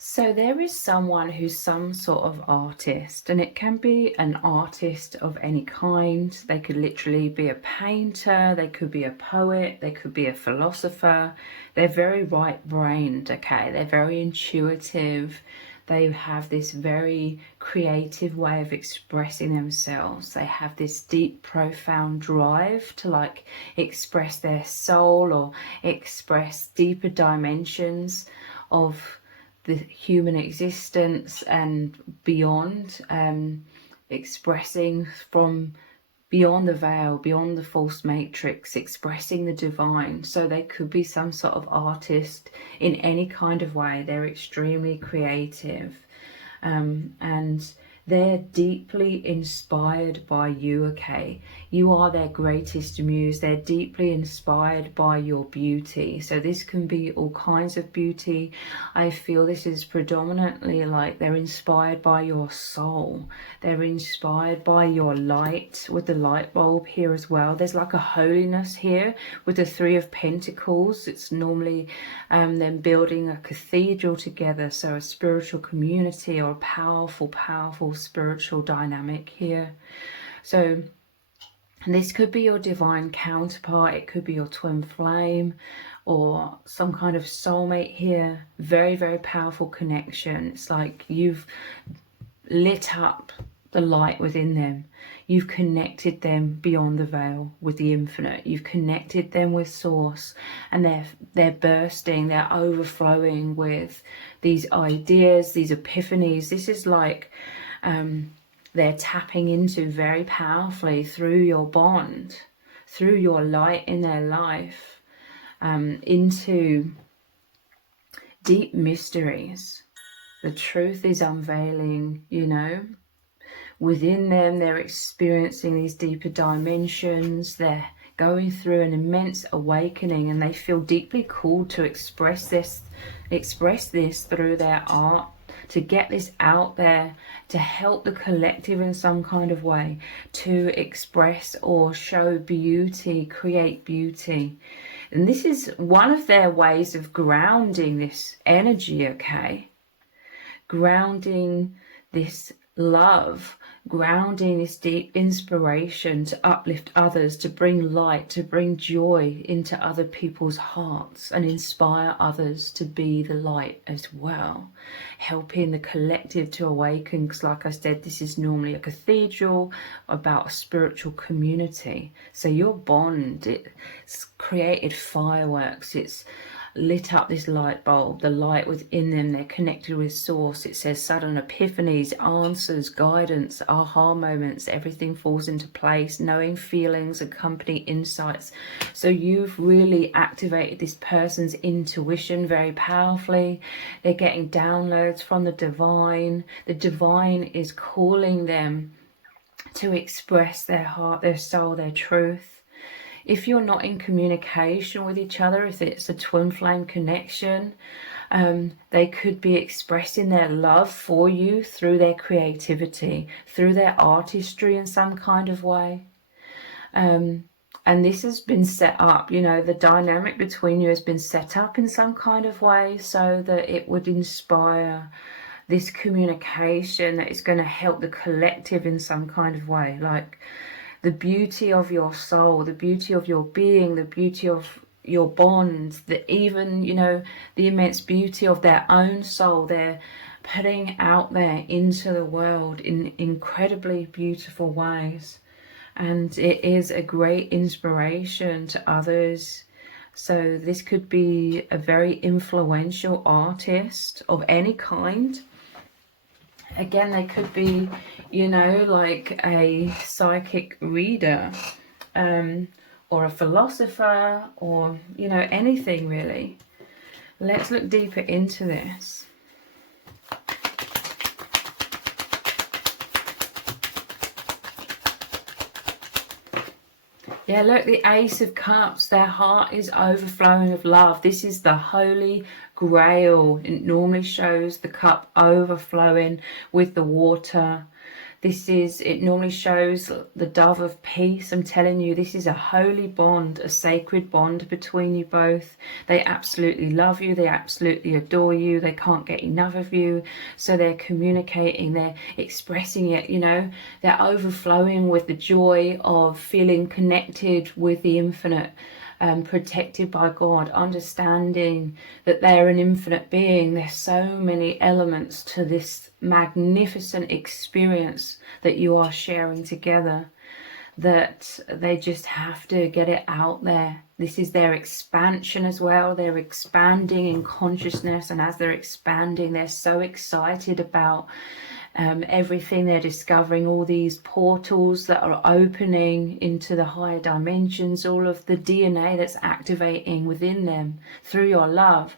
So there is someone who's some sort of artist, and it can be an artist of any kind. They could literally be a painter, they could be a poet, they could be a philosopher. They're very right-brained, okay? They're very intuitive. They have this very creative way of expressing themselves. They have this deep, profound drive to like express their soul or express deeper dimensions of the human existence and beyond, expressing from beyond the veil, beyond the false matrix, expressing the divine. So they could be some sort of artist in any kind of way. They're extremely creative, and they're deeply inspired by you, okay? You are their greatest muse. They're deeply inspired by your beauty. So this can be all kinds of beauty. I feel this is predominantly like they're inspired by your soul. They're inspired by your light, with the light bulb here as well. There's like a holiness here with the Three of Pentacles. It's normally them building a cathedral together, so a spiritual community or a powerful spiritual dynamic here. So this could be your divine counterpart, it could be your twin flame or some kind of soulmate here. Very, very powerful connection. It's like you've lit up the light within them. You've connected them beyond the veil with the infinite. You've connected them with source, and they're bursting, they're overflowing with these ideas, these epiphanies. This is like they're tapping into very powerfully through your bond, through your light in their life, into deep mysteries. The truth is unveiling, you know. Within them, they're experiencing these deeper dimensions. They're going through an immense awakening, and they feel deeply called to express this through their art, to get this out there, to help the collective in some kind of way, to express or show beauty, create beauty. And this is one of their ways of grounding this energy, okay? Grounding this love, grounding this deep inspiration to uplift others, to bring light, to bring joy into other people's hearts and inspire others to be the light as well, helping the collective to awaken. Because like I said, this is normally a cathedral about a spiritual community. So your bond, it's created fireworks, it's lit up this light bulb, the light within them. They're connected with source. It says sudden epiphanies, answers, guidance, aha moments. Everything falls into place. Knowing feelings accompany insights. So you've really activated this person's intuition very powerfully. They're getting downloads from the divine. The divine is calling them to express their heart, their soul, their truth. If you're not in communication with each other, if it's a twin flame connection, they could be expressing their love for you through their creativity, through their artistry in some kind of way. And this has been set up, you know, the dynamic between you has been set up in some kind of way so that it would inspire this communication that is going to help the collective in some kind of way. Like the beauty of your soul, the beauty of your being, the beauty of your bonds, the even, you know, the immense beauty of their own soul, they're putting out there into the world in incredibly beautiful ways. And it is a great inspiration to others. So this could be a very influential artist of any kind. Again, they could be, you know, like a psychic reader, or a philosopher, or, you know, anything really. Let's look deeper into this. Yeah, look, the Ace of Cups, their heart is overflowing of love. This is the Holy Grail. It normally shows the cup overflowing with the water. It normally shows the dove of peace. I'm telling you, this is a holy bond, a sacred bond between you both. They absolutely love you. They absolutely adore you. They can't get enough of you. So they're communicating, they're expressing it, you know. They're overflowing with the joy of feeling connected with the infinite. Protected by God, understanding that they're an infinite being. There's so many elements to this magnificent experience that you are sharing together that they just have to get it out there. This is their expansion as well. They're expanding in consciousness, and as they're expanding, they're so excited about everything they're discovering, all these portals that are opening into the higher dimensions, all of the DNA that's activating within them through your love,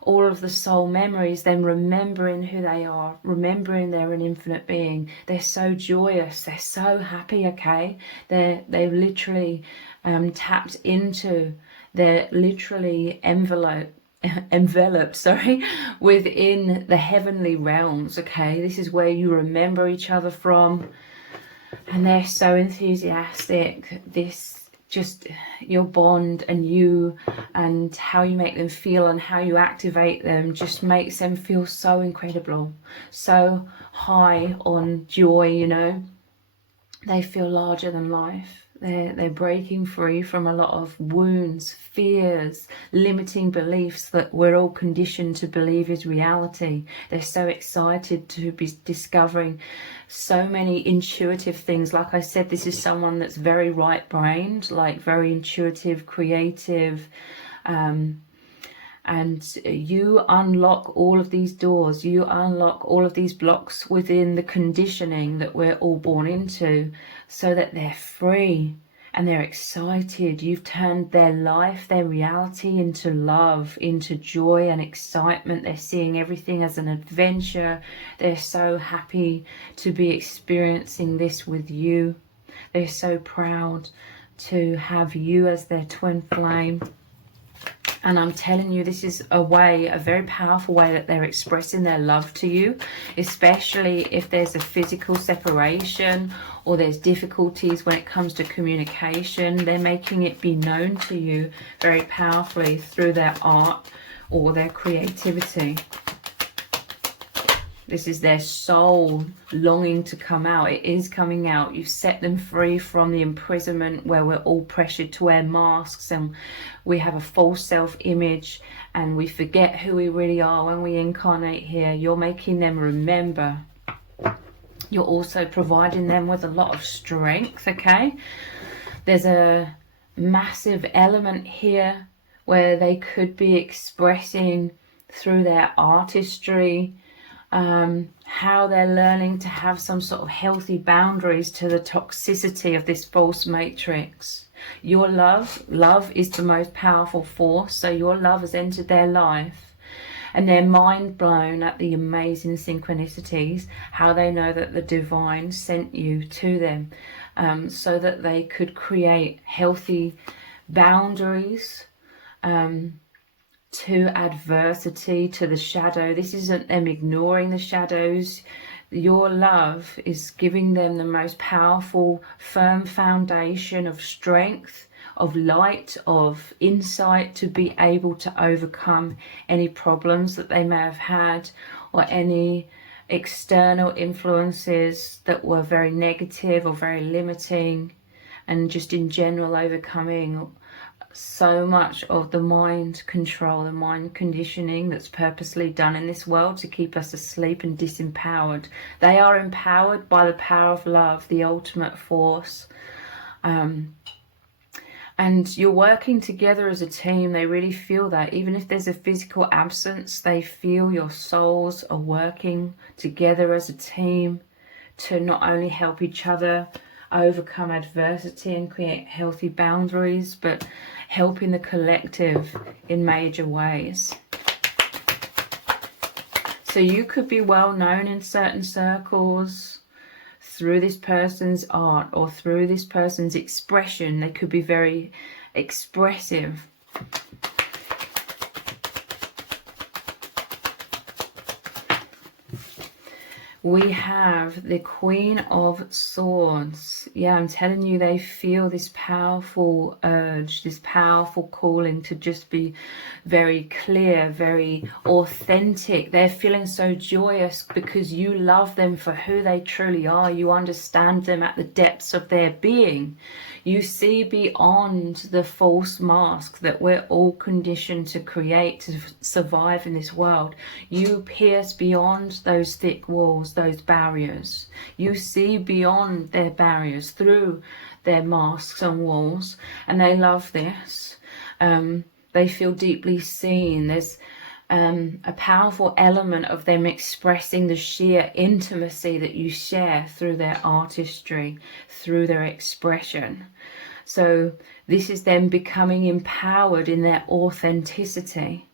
all of the soul memories, them remembering who they are, remembering they're an infinite being. They're so joyous, they're so happy, okay? They've literally tapped into, they're literally enveloped within the heavenly realms, okay? This is where you remember each other from, and they're so enthusiastic. This just, your bond and you and how you make them feel and how you activate them just makes them feel so incredible, so high on joy, you know. They feel larger than life. They're breaking free from a lot of wounds, fears, limiting beliefs that we're all conditioned to believe is reality. They're so excited to be discovering so many intuitive things. Like I said, this is someone that's very right-brained, like very intuitive, creative, and you unlock all of these doors. You unlock all of these blocks within the conditioning that we're all born into, so that they're free and they're excited. You've turned their life, their reality, into love, into joy and excitement. They're seeing everything as an adventure. They're so happy to be experiencing this with you. They're so proud to have you as their twin flame. And I'm telling you, this is a very powerful way that they're expressing their love to you, especially if there's a physical separation or there's difficulties when it comes to communication. They're making it be known to you very powerfully through their art or their creativity. This is their soul longing to come out. It is coming out. You've set them free from the imprisonment where we're all pressured to wear masks and we have a false self-image and we forget who we really are when we incarnate here. You're making them remember. You're also providing them with a lot of strength, okay? There's a massive element here where they could be expressing through their artistry, how they're learning to have some sort of healthy boundaries to the toxicity of this false matrix. Your love is the most powerful force, so your love has entered their life and they're mind blown at the amazing synchronicities, how they know that the divine sent you to them, so that they could create healthy boundaries to adversity, to the shadow. This isn't them ignoring the shadows. Your love is giving them the most powerful, firm foundation of strength, of light, of insight to be able to overcome any problems that they may have had or any external influences that were very negative or very limiting, and just in general overcoming so much of the mind control, the mind conditioning that's purposely done in this world to keep us asleep and disempowered. They are empowered by the power of love, the ultimate force. And you're working together as a team. They really feel that. Even if there's a physical absence, they feel your souls are working together as a team to not only help each other overcome adversity and create healthy boundaries, but helping the collective in major ways. So you could be well known in certain circles through this person's art or through this person's expression. They could be very expressive. we have the Queen of Swords. Yeah, I'm telling you, they feel this powerful urge, this powerful calling to just be very clear, very authentic. They're feeling so joyous because you love them for who they truly are. You understand them at the depths of their being. You see beyond the false mask that we're all conditioned to create to survive in this world. You pierce beyond those thick walls, those barriers. You see beyond their barriers, through their masks and walls, and they love this. They feel deeply seen. There's a powerful element of them expressing the sheer intimacy that you share through their artistry, through their expression. So this is them becoming empowered in their authenticity.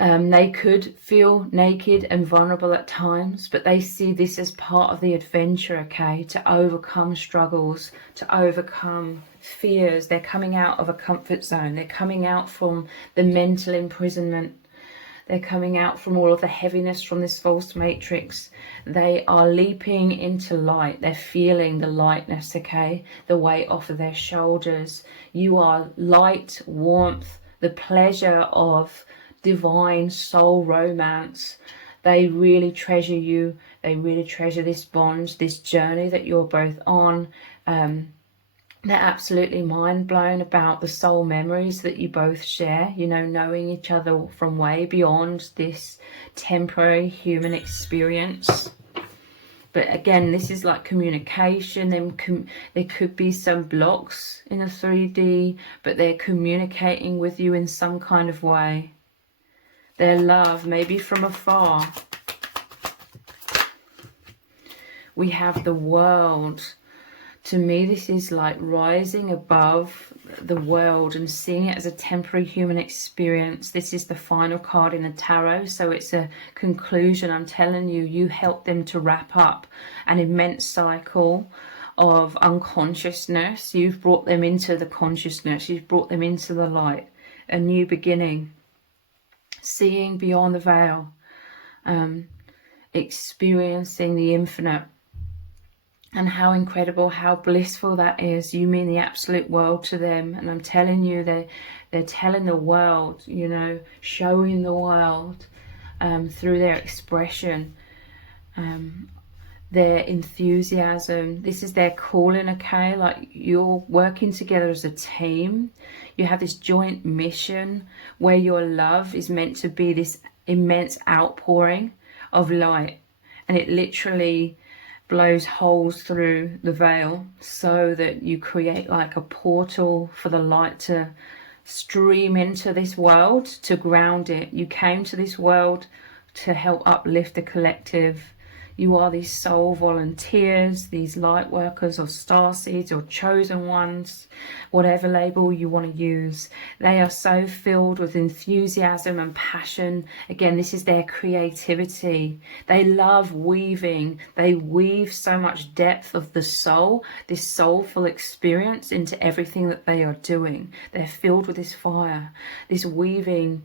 They could feel naked and vulnerable at times, but they see this as part of the adventure, okay? To overcome struggles, to overcome fears. They're coming out of a comfort zone. They're coming out from the mental imprisonment. They're coming out from all of the heaviness from this false matrix. They are leaping into light. They're feeling the lightness, okay? The weight off of their shoulders. You are light, warmth, the pleasure of divine soul romance. They really treasure you. They really treasure this bond, this journey that you're both on. They're absolutely mind blown about the soul memories that you both share, you know, knowing each other from way beyond this temporary human experience. But again, this is like communication. There could be some blocks in a 3D, but they're communicating with you in some kind of way. Their love, maybe from afar. We have the world. To me, this is like rising above the world and seeing it as a temporary human experience. This is the final card in the tarot, so it's a conclusion. I'm telling you, you help them to wrap up an immense cycle of unconsciousness. You've brought them into the consciousness. You've brought them into the light. A new beginning. Seeing beyond the veil. Experiencing the infinite. And how incredible, how blissful that is. You mean the absolute world to them. And I'm telling you, they're telling the world, you know, showing the world through their expression, their enthusiasm. This is their calling, okay? Like, you're working together as a team. You have this joint mission where your love is meant to be this immense outpouring of light. And it literally blows holes through the veil so that you create like a portal for the light to stream into this world, to ground it. You came to this world to help uplift the collective. You are these soul volunteers, these light workers or starseeds or chosen ones, whatever label you want to use. They are so filled with enthusiasm and passion. Again, this is their creativity. They love weaving. They weave so much depth of the soul, this soulful experience into everything that they are doing. They're filled with this fire. This weaving,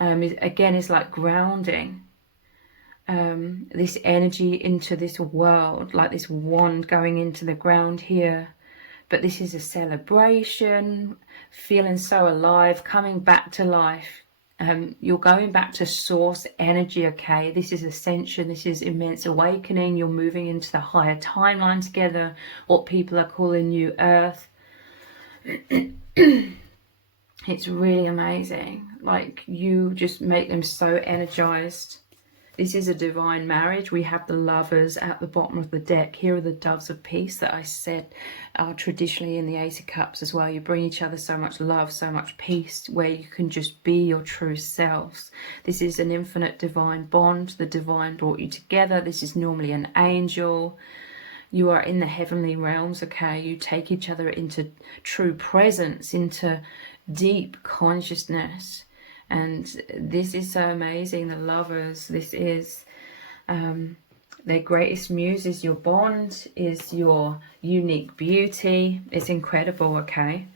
again, is like grounding. This energy into this world, like this wand going into the ground here. But this is a celebration, feeling so alive, coming back to life. You're going back to source energy, okay? This is ascension, this is immense awakening. You're moving into the higher timeline together, what people are calling New Earth. It's really amazing. Like, you just make them so energized. This is a divine marriage. We have the lovers at the bottom of the deck. Here are the doves of peace that I said are traditionally in the Ace of Cups as well. You bring each other so much love, so much peace, where you can just be your true selves. This is an infinite divine bond. The divine brought you together. This is normally an angel. You are in the heavenly realms, okay? You take each other into true presence, into deep consciousness. And this is so amazing. The lovers, this is their greatest muse is your bond, is your unique beauty. It's incredible, okay?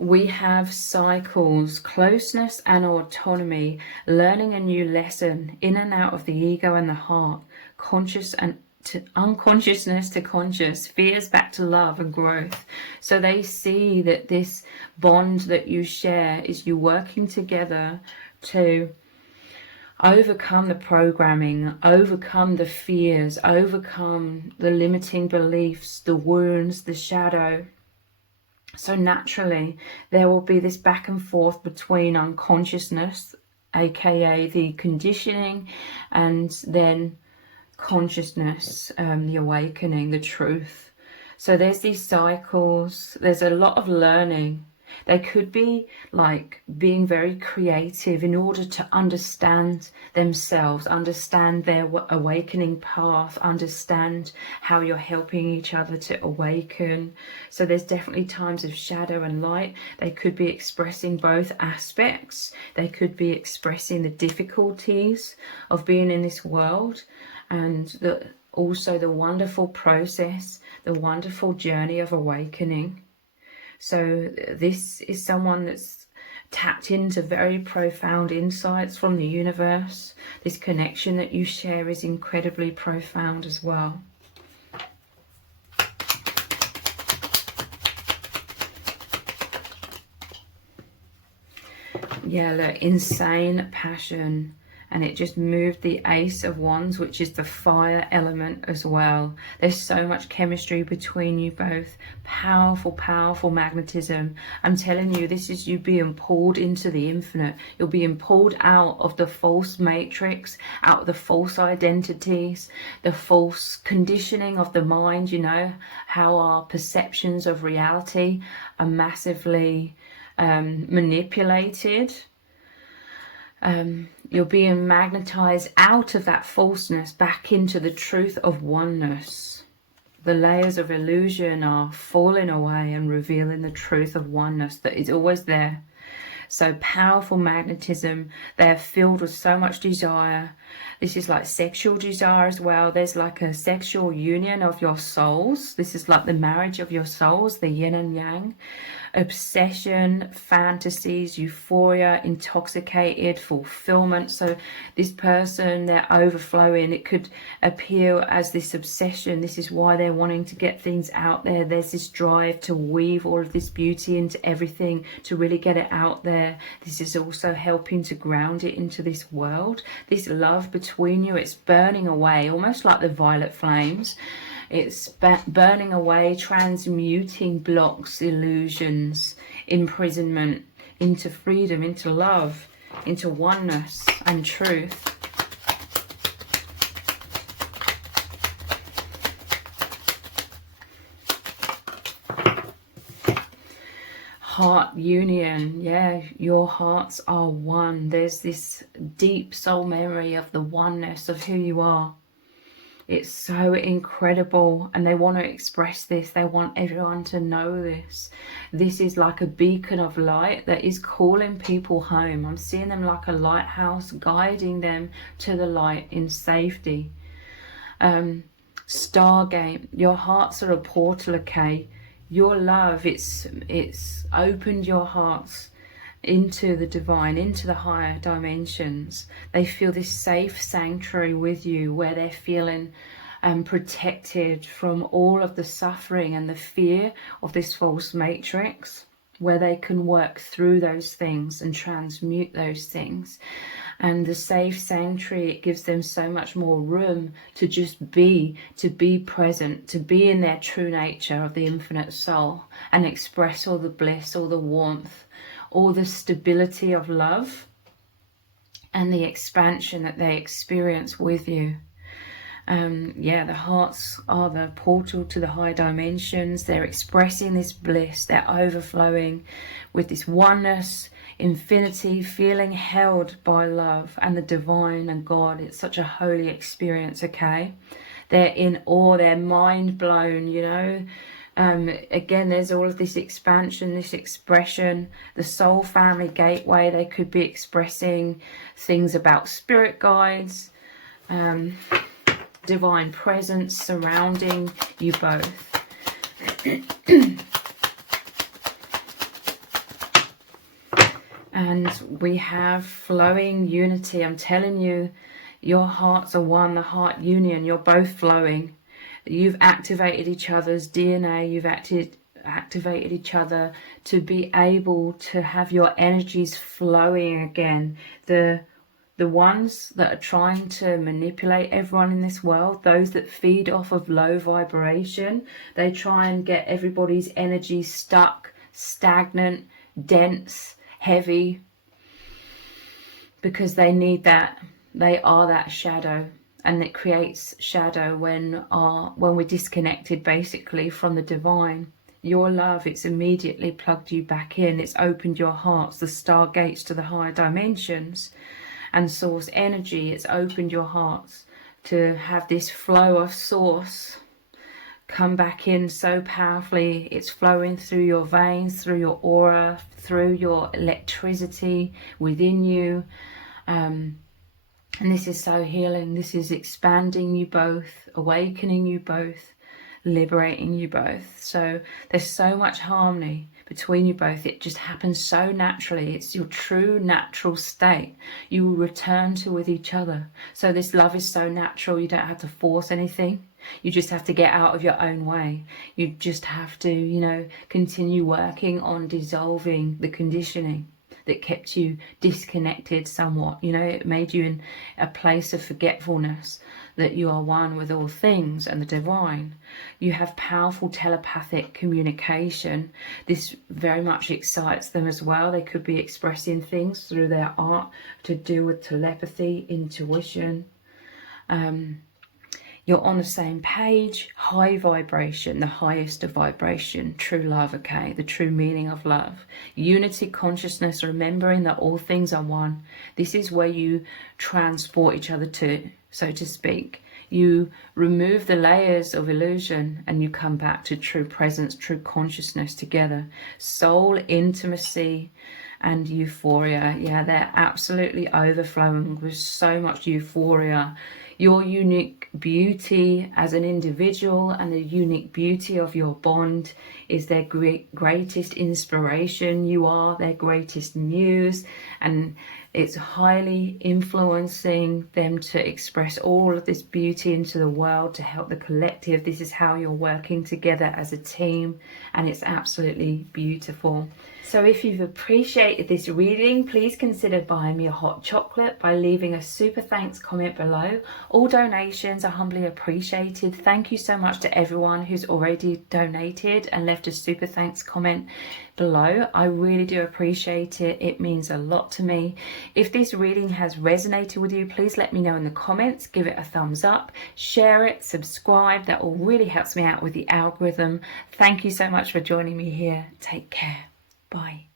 We have cycles, closeness and autonomy, learning a new lesson, in and out of the ego and the heart, conscious and to unconsciousness to conscious, fears back to love and growth. So they see that this bond that you share is you working together to overcome the programming, overcome the fears, overcome the limiting beliefs, the wounds, the shadow. So naturally, there will be this back and forth between unconsciousness, aka the conditioning, and then consciousness, the awakening, the truth. So there's these cycles, there's a lot of learning. They could be like being very creative in order to understand themselves, understand their awakening path, understand how you're helping each other to awaken. So there's definitely times of shadow and light. They could be expressing both aspects. They could be expressing the difficulties of being in this world, and also the wonderful process, the wonderful journey of awakening. So this is someone that's tapped into very profound insights from the universe. This connection that you share is incredibly profound as well. Yeah, look, insane passion. And it just moved the Ace of Wands, which is the fire element as well. There's so much chemistry between you both. Powerful, powerful magnetism. I'm telling you, this is you being pulled into the infinite. You're being pulled out of the false matrix, out of the false identities, the false conditioning of the mind, you know, how our perceptions of reality are massively manipulated. You're being magnetized out of that falseness back into the truth of oneness. The layers of illusion are falling away and revealing the truth of oneness that is always there. So powerful magnetism. They're filled with so much desire. This is like sexual desire as well. There's like a sexual union of your souls. This is like the marriage of your souls, the yin and yang. Obsession, fantasies, euphoria, intoxicated, fulfillment. So this person, they're overflowing. It could appear as this obsession. This is why they're wanting to get things out there. There's this drive to weave all of this beauty into everything, to really get it out there. This is also helping to ground it into this world. This love between you, it's burning away, almost like the violet flames. It's burning away, transmuting blocks, illusions, imprisonment into freedom, into love, into oneness and truth. Heart union, yeah, your hearts are one. There's this deep soul memory of the oneness of who you are. It's so incredible, and they want to express this. They want everyone to know this. This is like a beacon of light that is calling people home. I'm seeing them like a lighthouse, guiding them to the light in safety. Stargate, your hearts are a portal, okay? Your love, it's opened your hearts into the divine, into the higher dimensions. They feel this safe sanctuary with you, where they're feeling protected from all of the suffering and the fear of this false matrix, where they can work through those things and transmute those things. And the safe sanctuary, it gives them so much more room to just be, to be present, to be in their true nature of the infinite soul, and express all the bliss, all the warmth, all the stability of love and the expansion that they experience with you. Yeah, the hearts are the portal to the high dimensions. They're expressing this bliss. They're overflowing with this oneness, infinity, feeling held by love and the divine and God. It's such a holy experience, okay? They're in awe. They're mind blown, you know. Again, there's all of this expansion, this expression, the soul family gateway. They could be expressing things about spirit guides, divine presence surrounding you both. And we have flowing unity. I'm telling you, your hearts are one, the heart union. You're both flowing. You've activated each other's DNA. You've activated each other to be able to have your energies flowing again. The ones that are trying to manipulate everyone in this world, those that feed off of low vibration, they try and get everybody's energy stuck, stagnant, dense, heavy, because they need that. They are that shadow, and it creates shadow when we're disconnected basically from the divine. Your love, it's immediately plugged you back in. It's opened your hearts, the stargates to the higher dimensions and source energy. It's opened your hearts to have this flow of source come back in so powerfully. It's flowing through your veins, through your aura, through your electricity within you. And this is so healing. This is expanding you both, awakening you both, liberating you both. So there's so much harmony between you both. It just happens so naturally. It's your true natural state you will return to with each other. So this love is so natural. You don't have to force anything. You just have to get out of your own way. You just have to, you know, continue working on dissolving the conditioning that kept you disconnected somewhat. You know, it made you in a place of forgetfulness that you are one with all things and the divine. You have powerful telepathic communication. This very much excites them as well. They could be expressing things through their art to do with telepathy, intuition. You're on the same page, high vibration, the highest of vibration, true love, okay, the true meaning of love. Unity consciousness, remembering that all things are one. This is where you transport each other to, so to speak. You remove the layers of illusion and you come back to true presence, true consciousness together. Soul intimacy and euphoria. Yeah, they're absolutely overflowing with so much euphoria. Your unique beauty as an individual and the unique beauty of your bond is their greatest inspiration. You are their greatest muse, and it's highly influencing them to express all of this beauty into the world to help the collective. This is how you're working together as a team, and it's absolutely beautiful. So if you've appreciated this reading, please consider buying me a hot chocolate by leaving a super thanks comment below. All donations are humbly appreciated. Thank you so much to everyone who's already donated and left a super thanks comment below. I really do appreciate it. It means a lot to me. If this reading has resonated with you, please let me know in the comments. Give it a thumbs up, share it, subscribe. That all really helps me out with the algorithm. Thank you so much for joining me here. Take care. Bye.